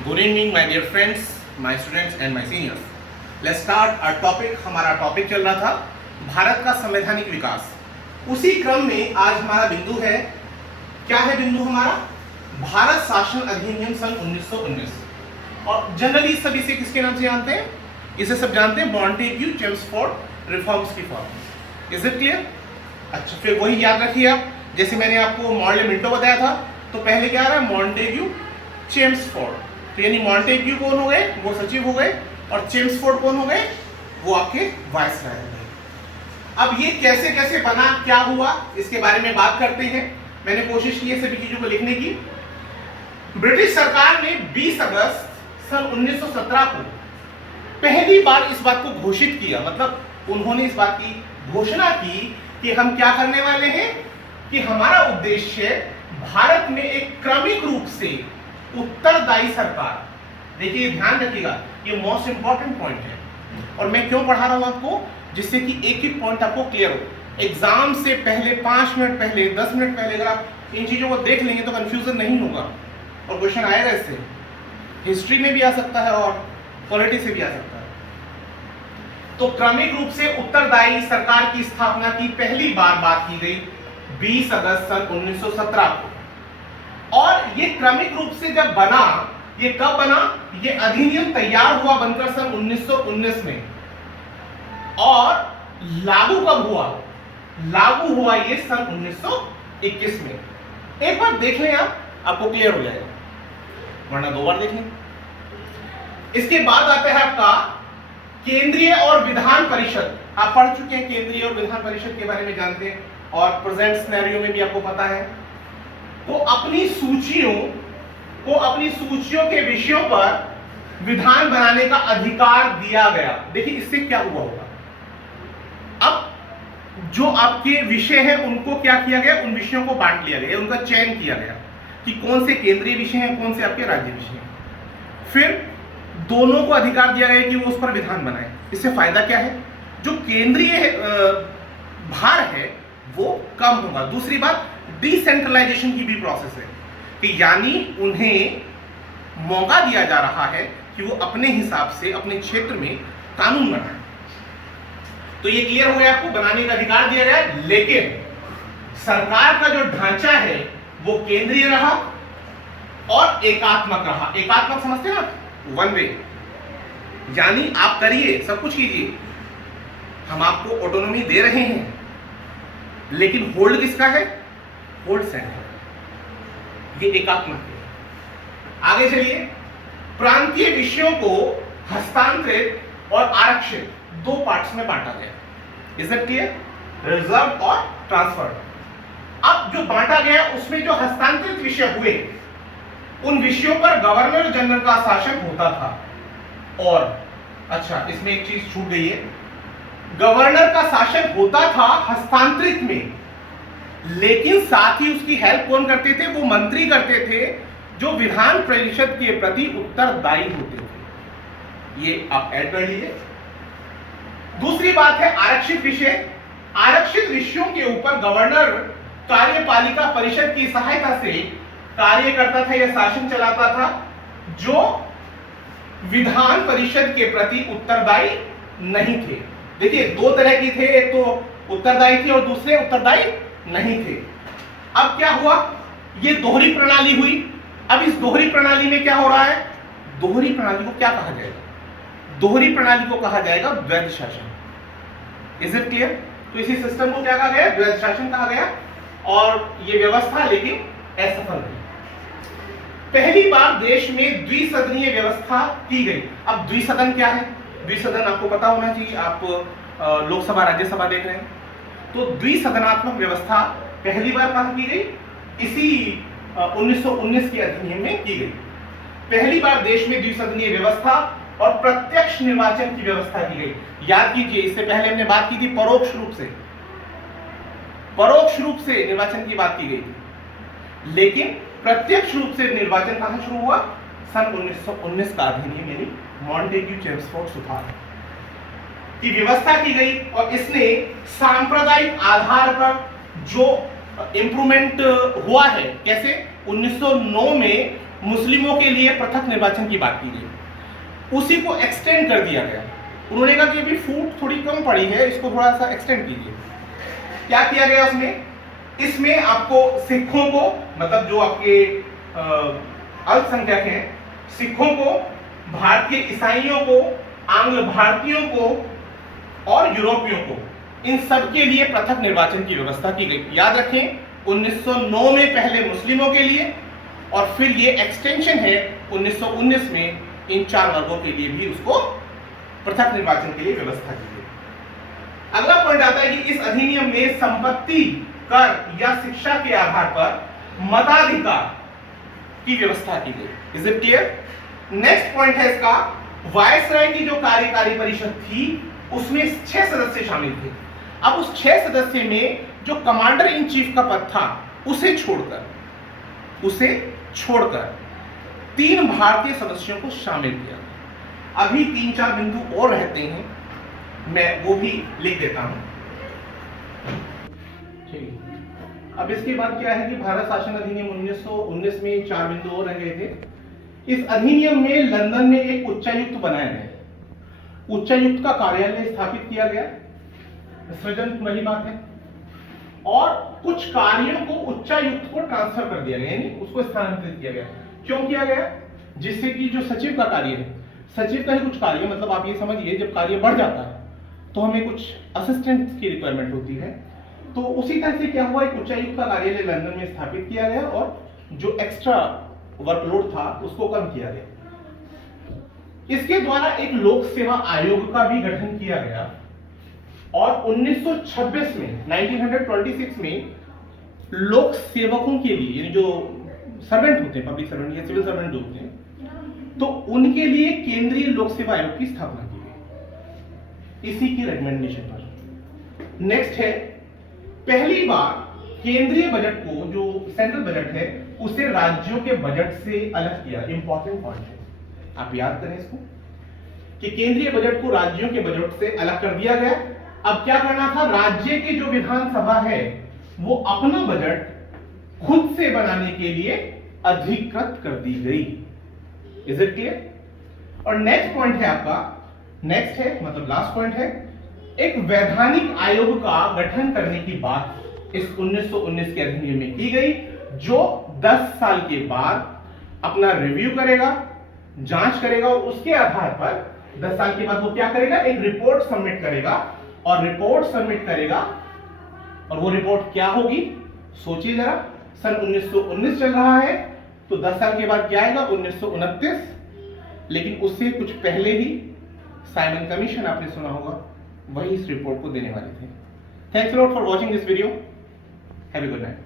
Good evening my dear friends, my students and my seniors. Let's start our topic. हमारा topic चल रहा था भारत का संवैधानिक विकास। उसी क्रम में आज हमारा बिंदु है, क्या है बिंदु हमारा? भारत शासन अधिनियम सन 1919। और जनरली सब इसे किसके नाम से जानते हैं? इसे सब जानते हैं मॉन्टेग्यू चेम्सफोर्ड रिफॉर्म्स की फॉर्म। Is it clear? अच्छा, फिर वही याद रखिए आप, जैसे मैंने आपको मॉडल मिंटो बताया था, तो पहले क्या आ रहा है? Montagu Chelmsford. तो यानी मॉन्टेग्यू कौन हो गए? वो सचिव हो गए, और चेम्सफोर्ड कौन हो गए? वो आपके वायसराय हो गए। अब ये कैसे कैसे बना, क्या हुआ, इसके बारे में बात करते हैं। मैंने कोशिश की है सभी चीजों को लिखने की। ब्रिटिश सरकार ने 20 अगस्त सन 1917 को पहली बार इस बात को घोषित किया, मतलब उन्होंने इस बात की घोषणा की कि हम क्या करने वाले हैं कि हमारा उद्देश्य भारत में एक क्रमिक रूप से उत्तरदायी सरकार। देखिए ध्यान रखिएगा, ये मोस्ट इंपॉर्टेंट पॉइंट है, और मैं क्यों पढ़ा रहा हूं आपको, जिससे कि एक एक पॉइंट आपको क्लियर हो। एग्जाम से पहले 5 मिनट पहले, 10 मिनट पहले अगर आप इन चीजों को देख लेंगे तो कंफ्यूजन नहीं होगा, और क्वेश्चन आएगा इससे। हिस्ट्री में भी आ सकता है और पॉलिटी से भी आ सकता है। तो क्रमिक रूप से उत्तरदायी सरकार की स्थापना की पहली बार बात की गई 20 अगस्त सन 1917 को। और ये क्रमिक रूप से जब बना, ये कब बना? ये अधिनियम तैयार हुआ बनकर सन 1919 में, और लागू कब हुआ? लागू हुआ ये सन 1921 में। एक बार देख लें आप, आपको क्लियर हो जाएगा, वरना 2 बार देख लें। इसके बाद आता है आपका केंद्रीय और विधान परिषद। आप पढ़ चुके हैं केंद्रीय और विधान परिषद के बारे में, जानते हैं, और प्रेजेंट सिनेरियो में भी आपको पता है। तो अपनी सूचियों के विषयों पर विधान बनाने का अधिकार दिया गया। देखिए इससे क्या हुआ होगा, अब जो आपके विषय हैं उनको क्या किया गया? उन विषयों को बांट लिया गया, उनका चयन किया गया कि कौन से केंद्रीय विषय हैं, कौन से आपके राज्य विषय हैं। फिर दोनों को अधिकार दिया गया कि वो उस पर विधान बनाए। इससे फायदा क्या है? जो केंद्रीय भार है वो कम होगा। दूसरी बात, डिसेंट्रलाइजेशन की भी प्रोसेस है कि यानी उन्हें मौका दिया जा रहा है कि वो अपने हिसाब से अपने क्षेत्र में कानून बनाएं। तो ये क्लियर हो गया, आपको बनाने का अधिकार दिया गया, लेकिन सरकार का जो ढांचा है वो केंद्रीय रहा और एकात्मक रहा। एकात्मक समझते हैं आप? वन वे, यानी आप करिए, सब कुछ कीजिए, हम आपको ऑटोनॉमी दे रहे हैं, लेकिन होल्ड किसका है? Hold centre. ये एकात्मक है। आगे चलिए, प्रांतीय विषयों को हस्तांतरित और आरक्षित 2 पार्ट्स में बांटा गया। Is it clear? रिजर्व और ट्रांसफर्ड। अब जो बांटा गया उसमें जो हस्तांतरित विषय हुए, उन विषयों पर गवर्नर जनरल का शासन होता था। और अच्छा, इसमें एक चीज छूट गई है, गवर्नर का शासन होता था हस्तांतरित में, लेकिन साथ ही उसकी हेल्प कौन करते थे? वो मंत्री करते थे, जो विधान परिषद के प्रति उत्तरदायी होते थे। ये आप ऐड कर लीजिए। दूसरी बात है आरक्षित विषय। आरक्षित विषयों के ऊपर गवर्नर कार्यपालिका परिषद की सहायता से कार्य करता था या शासन चलाता था, जो विधान परिषद के प्रति उत्तरदायी नहीं थे। देखिए 2 तरह की थे, एक तो उत्तरदायी थे और दूसरे उत्तरदायी नहीं थे। अब क्या हुआ? ये दोहरी प्रणाली हुई। अब इस दोहरी प्रणाली में क्या हो रहा है? दोहरी प्रणाली को क्या कहा जाएगा? दोहरी प्रणाली को कहा जाएगा द्वैध शासन। Is it clear? तो इसी सिस्टम को क्या कहा गया? द्वैध शासन कहा गया। और ये व्यवस्था लेकिन असफल रही। पहली बार देश में द्विसदनीय व्यवस्था की गई। अब द्विसदन क्या है? द्विसदन आपको पता होना चाहिए, आप लोकसभा राज्यसभा देख रहे हैं। तो द्विसदनात्मक व्यवस्था पहली बार कहां की गई? इसी 1919 के अधिनियम में की गई। पहली बार देश में द्विसदनीय व्यवस्था और प्रत्यक्ष निर्वाचन की व्यवस्था की गई। याद कीजिए, इससे पहले हमने बात की थी परोक्ष रूप से निर्वाचन की बात की गई थी, लेकिन प्रत्यक्ष रूप से निर्वाचन कहां शुरू हुआ? सन 1919 का अधिनियम, यानी मॉन्टेग्यू चेम्सफोर्ड सुधार की व्यवस्था की गई। और इसने सांप्रदायिक आधार पर जो इंप्रूवमेंट हुआ है, कैसे? 1909 में मुस्लिमों के लिए पृथक निर्वाचन की बात की गई, उसी को एक्सटेंड कर दिया गया। उन्होंने कहा कि अभी फूट थोड़ी कम पड़ी है, इसको थोड़ा सा एक्सटेंड कीजिए। क्या किया गया उसमें? इसमें आपको सिखों को, मतलब जो आपके अल्पसंख्यक हैं, सिखों को, भारतीय ईसाइयों को, आंग्ल भारतीयों को और यूरोपियों को, इन सब के लिए पृथक निर्वाचन की व्यवस्था की गई। याद रखें, 1909 में पहले मुस्लिमों के लिए और फिर ये एक्सटेंशन है 1919 में इन 4 वर्गों के लिए भी उसको पृथक निर्वाचन के लिए व्यवस्था की गई। अगला पॉइंट आता है कि इस अधिनियम में संपत्ति, कर या शिक्षा के आधार पर मताधिकार की व्यवस्था की गई। Is it clear? Next point है इसका, वायसराय की जो कार्यकारी परिषद थी उसमें 6 सदस्य शामिल थे। अब उस 6 सदस्य में जो कमांडर इन चीफ का पद था उसे छोड़कर 3 भारतीय सदस्यों को शामिल किया। अभी 3-4 बिंदु और रहते हैं, मैं वो भी लिख देता हूं। ठीक, अब इसके बाद क्या है कि भारत शासन अधिनियम 1919 में 4 बिंदु और रह गए थे। इस अधिनियम में लंदन में एक उच्चायुक्त बनाया गया, उच्चायुक्त का कार्यालय स्थापित किया गया, सृजन वाली बात है, और कुछ कार्यों को उच्चायुक्त को ट्रांसफर कर दिया गया, यानी उसको स्थानांतरित किया गया। क्यों किया गया? जिससे कि जो सचिव का कार्य है, सचिव का ही कुछ कार्य, मतलब आप ये समझिए जब कार्य बढ़ जाता है तो हमें कुछ असिस्टेंट की रिक्वायरमेंट होती है, तो उसी तरह से क्या हुआ, एक उच्चायुक्त का कार्यालय लंदन में स्थापित किया गया और जो एक्स्ट्रा वर्कलोड था उसको कम किया गया। इसके द्वारा एक लोक सेवा आयोग का भी गठन किया गया और 1926 में 1926 में लोक सेवकों के लिए, यानी जो सर्वेंट होते हैं, पब्लिक सर्वेंट या सिविल सर्वेंट जो होते हैं, तो उनके लिए केंद्रीय लोक सेवा आयोग की स्थापना की गई, इसी की रिकमेंडेशन पर। नेक्स्ट है, पहली बार केंद्रीय बजट को, जो सेंट्रल बजट है, उसे राज्यों के बजट से अलग किया। इंपॉर्टेंट पॉइंट है, आप याद करें इसको, कि केंद्रीय बजट को राज्यों के बजट से अलग कर दिया गया। अब क्या करना था, राज्य की जो विधानसभा है वो अपना बजट खुद से बनाने के लिए अधिकृत कर दी गई। Is it clear? और नेक्स्ट पॉइंट है आपका, नेक्स्ट है मतलब लास्ट पॉइंट है, एक वैधानिक आयोग का गठन करने की बात इस 1919 के अधिनियम में की गई, जो 10 साल के बाद अपना रिव्यू करेगा, जांच करेगा और उसके आधार पर 10 साल के बाद वो क्या करेगा, एक रिपोर्ट सबमिट करेगा और रिपोर्ट सबमिट करेगा। और वो रिपोर्ट क्या होगी, सोचिए जरा, सन 1919 चल रहा है तो 10 साल के बाद क्या आएगा, 1929। लेकिन उससे कुछ पहले ही साइमन कमीशन आपने सुना होगा, वही इस रिपोर्ट को देने वाले थे। Thanks a lot for watching this video. Have a good night.